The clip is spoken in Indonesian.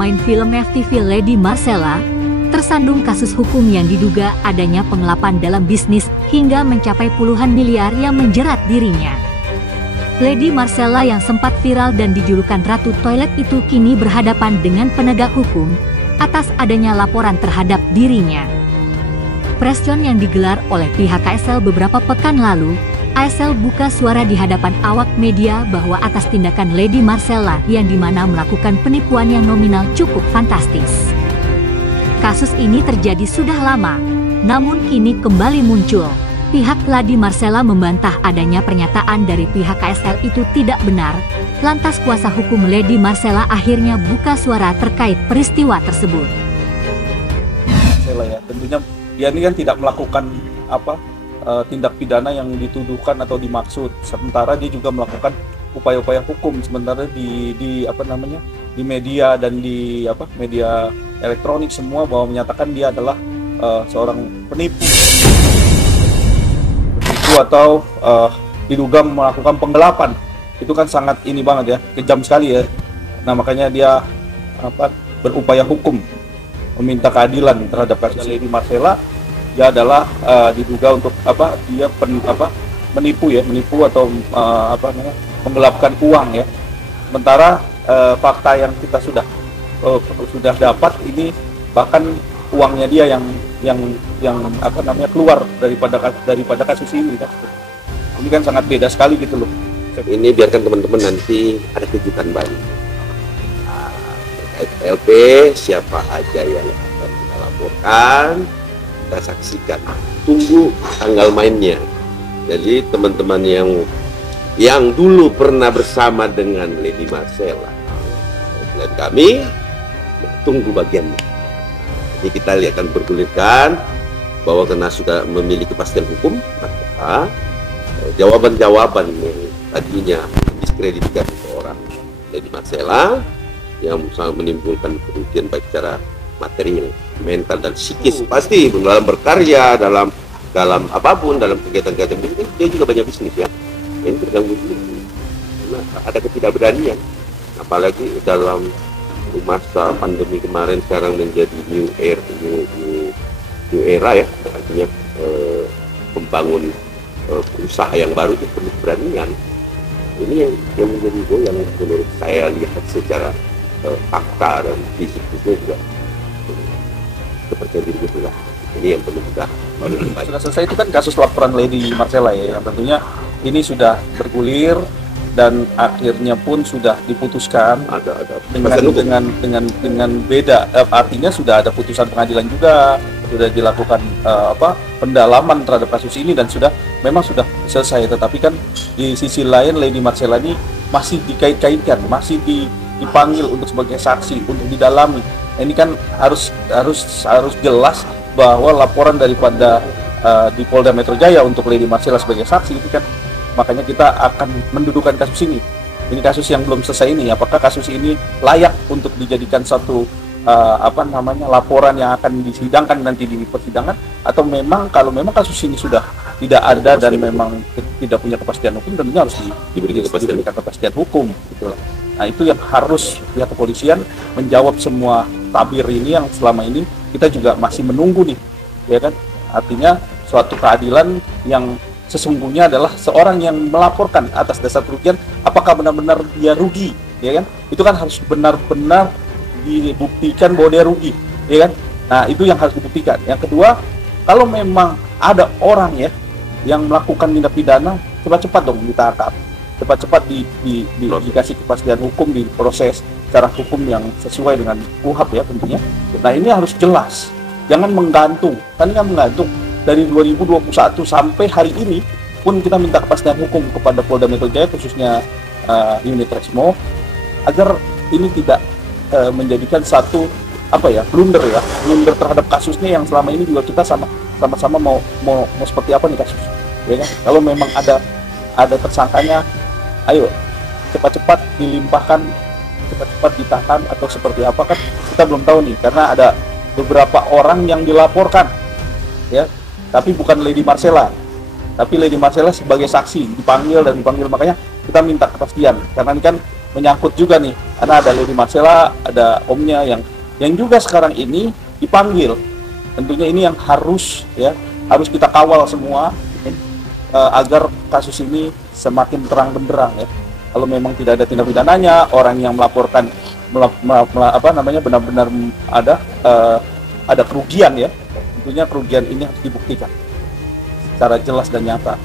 pemain film FTV Lady Marcella, tersandung kasus hukum yang diduga adanya pengelapan dalam bisnis hingga mencapai puluhan miliar yang menjerat dirinya. Lady Marcella yang sempat viral dan dijulukan Ratu Toilet itu kini berhadapan dengan penegak hukum atas adanya laporan terhadap dirinya. Pression yang digelar oleh pihak KSL beberapa pekan lalu, ASL buka suara di hadapan awak media bahwa atas tindakan Lady Marcella yang dimana melakukan penipuan yang nominal cukup fantastis. Kasus ini terjadi sudah lama, namun kini kembali muncul. Pihak Lady Marcella membantah adanya pernyataan dari pihak KSL itu tidak benar. Lantas kuasa hukum Lady Marcella akhirnya buka suara terkait peristiwa tersebut. Marcella ya, tentunya dia ini kan tidak melakukan tindak pidana yang dituduhkan atau dimaksud, sementara dia juga melakukan upaya-upaya hukum sementara di media dan di media elektronik semua bahwa menyatakan dia adalah seorang penipu atau diduga melakukan penggelapan. Itu kan sangat ini banget ya, kejam sekali ya. Nah, makanya dia berupaya hukum meminta keadilan terhadap kasus Lady Marcella. Dia adalah diduga untuk menipu atau menggelapkan uang ya. Sementara fakta yang kita sudah dapat ini bahkan uangnya dia yang keluar daripada kasus ini kan. Ini kan sangat beda sekali gitu loh. Ini biarkan teman-teman nanti ada kejutan baru. Terkait LP siapa aja yang akan kita laporkan, kita saksikan. Tunggu tanggal mainnya. Jadi teman-teman yang dulu pernah bersama dengan Lady Marcella dan kami tunggu bagiannya. Ini kita akan bergulirkan bahwa karena sudah memiliki kepastian hukum, maka jawaban-jawaban yang tadinya mendiskreditkan seorang Lady Marcella yang sangat menimbulkan kerugian baik secara material, mental dan psikis, pasti dalam berkarya, dalam apapun, dalam kegiatan-kegiatan bisnis, dia juga banyak bisnis ya. Ini terganggu juga karena ada ketidakberanian, apalagi dalam masa pandemi kemarin sekarang menjadi new era ya, artinya membangun usaha yang baru itu perlu keberanian. Ini yang menjadi yang menurut saya lihat secara fakta dan fisik itu juga seperti diri itulah. Ini yang perlu kita sudah selesai itu kan kasus laporan Lady Marcella ya, yang tentunya ini sudah bergulir dan akhirnya pun sudah diputuskan dengan beda, artinya sudah ada putusan pengadilan juga, sudah dilakukan pendalaman terhadap kasus ini dan memang sudah selesai. Tetapi kan di sisi lain Lady Marcella ini masih dikait-kaitkan, masih dipanggil untuk sebagai saksi untuk didalami. Ini kan harus jelas bahwa laporan daripada di Polda Metro Jaya untuk Lady Marcella sebagai saksi itu kan, makanya kita akan mendudukan kasus ini. Ini kasus yang belum selesai ini, apakah kasus ini layak untuk dijadikan satu laporan yang akan disidangkan nanti di persidangan, atau kalau memang kasus ini sudah tidak ada dan memang tidak punya kepastian hukum, tentunya harus diberikan kepastian hukum gitu. Nah, itu yang harus pihak kepolisian menjawab semua tabir ini yang selama ini kita juga masih menunggu nih, ya kan? Artinya suatu keadilan yang sesungguhnya adalah seorang yang melaporkan atas dasar kerugian, apakah benar-benar dia rugi, ya kan? Itu kan harus benar-benar dibuktikan bahwa dia rugi, ya kan? Nah, itu yang harus dibuktikan. Yang kedua, kalau memang ada orang ya yang melakukan tindak pidana, cepat-cepat dong ditangkap, cepat-cepat dikasih kepastian hukum, diproses secara hukum yang sesuai dengan KUHP ya tentunya. Nah, ini harus jelas, jangan menggantung, kan menggantung. Dari 2021 sampai hari ini pun kita minta kepastian hukum kepada Polda Metro Jaya, khususnya unit Resmo, agar ini tidak menjadikan satu blunder terhadap kasusnya yang selama ini juga kita sama-sama mau seperti apa nih kasus, ya kan? Kalau memang ada tersangkanya, ayo cepat-cepat dilimpahkan, cepat-cepat ditahan atau seperti apa, kan kita belum tahu nih, karena ada beberapa orang yang dilaporkan ya, tapi bukan Lady Marcella, tapi Lady Marcella sebagai saksi dipanggil, makanya kita minta kepastian, karena ini kan menyangkut juga nih, karena ada Lady Marcella, ada omnya yang juga sekarang ini dipanggil. Tentunya ini yang harus kita kawal semua agar kasus ini semakin terang benderang ya. Kalau memang tidak ada tindak pidananya, orang yang melaporkan benar-benar ada kerugian ya. Tentunya kerugian ini harus dibuktikan secara jelas dan nyata.